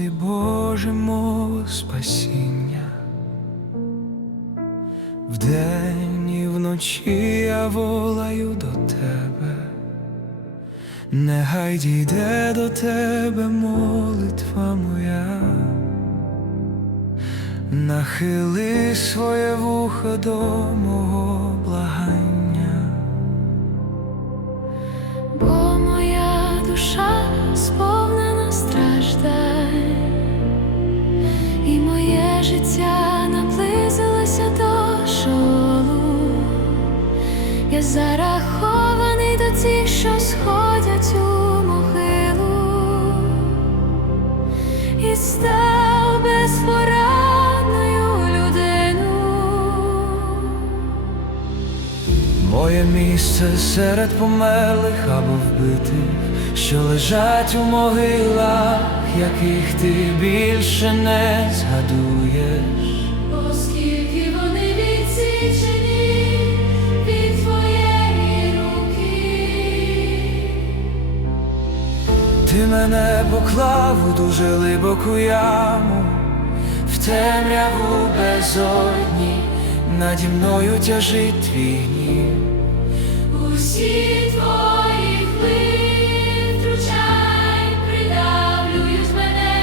ти, Боже, мого спасіння. Вдень і вночі я волаю до тебе, нехай дійде до тебе молитва моя, нахили своє вухо до мого Зарахований до тих, що сходять у могилу, і став безпорадною людиною. Моє місце серед померлих або вбитих, що лежать у могилах, яких ти більше не згадуєш. Ти мене поклав у дуже глибоку яму, в темряву безодні, наді мною тяжить твій гнів. усі твої втручай, придавлюють мене.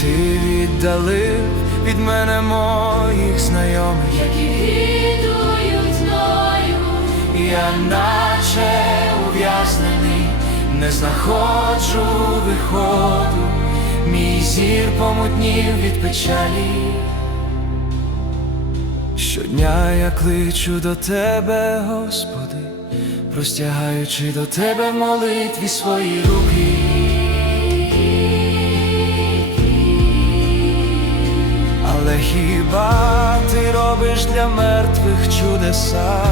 Ти віддалив від мене моїх знайомих. Які кидують мною, Я наче ув'язнений, не знаходжу виходу, мій зір помутнів від печалі. Щодня я кличу до тебе, Господи, простягаючи до тебе молитві свої руки. Але хіба ти робиш для мертвих чудеса?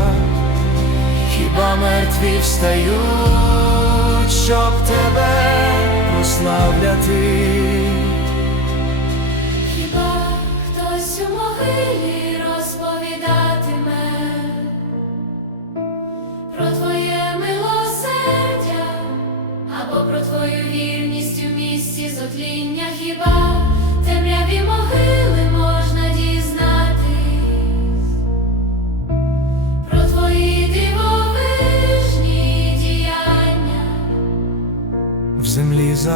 Хіба мертві встають, щоб тебе прославляти? хіба хтось у могилі розповідатиме про твоє милосердя або про твою вірність у місці зотління,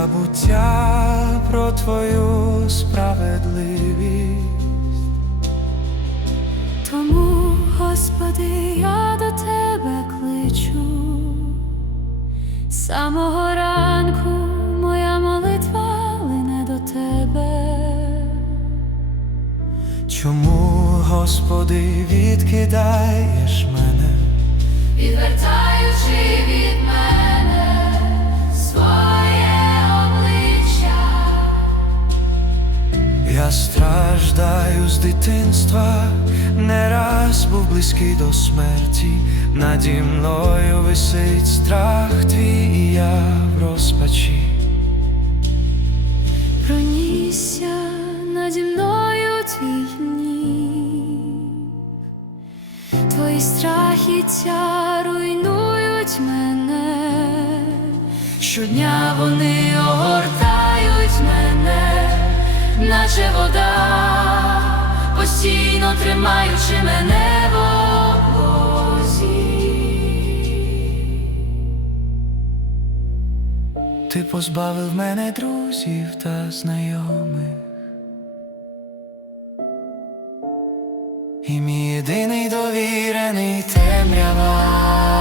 забуття про твою справедливість. Тому, Господи, я до тебе кличу. З самого ранку моя молитва лине до тебе. Чому, Господи, відкидаєш мене? Відвертаючи від мене дитинства, не раз був близький до смерті, наді мною висить страх твій, і я в розпачі. пронісся наді мною твій гнів. Твої страхіття руйнують мене. Щодня вони огортають мене, наче вода, постійно тримаючи мене в облозі. Ти позбавив мене друзів та знайомих. І мій єдиний довірений темрява.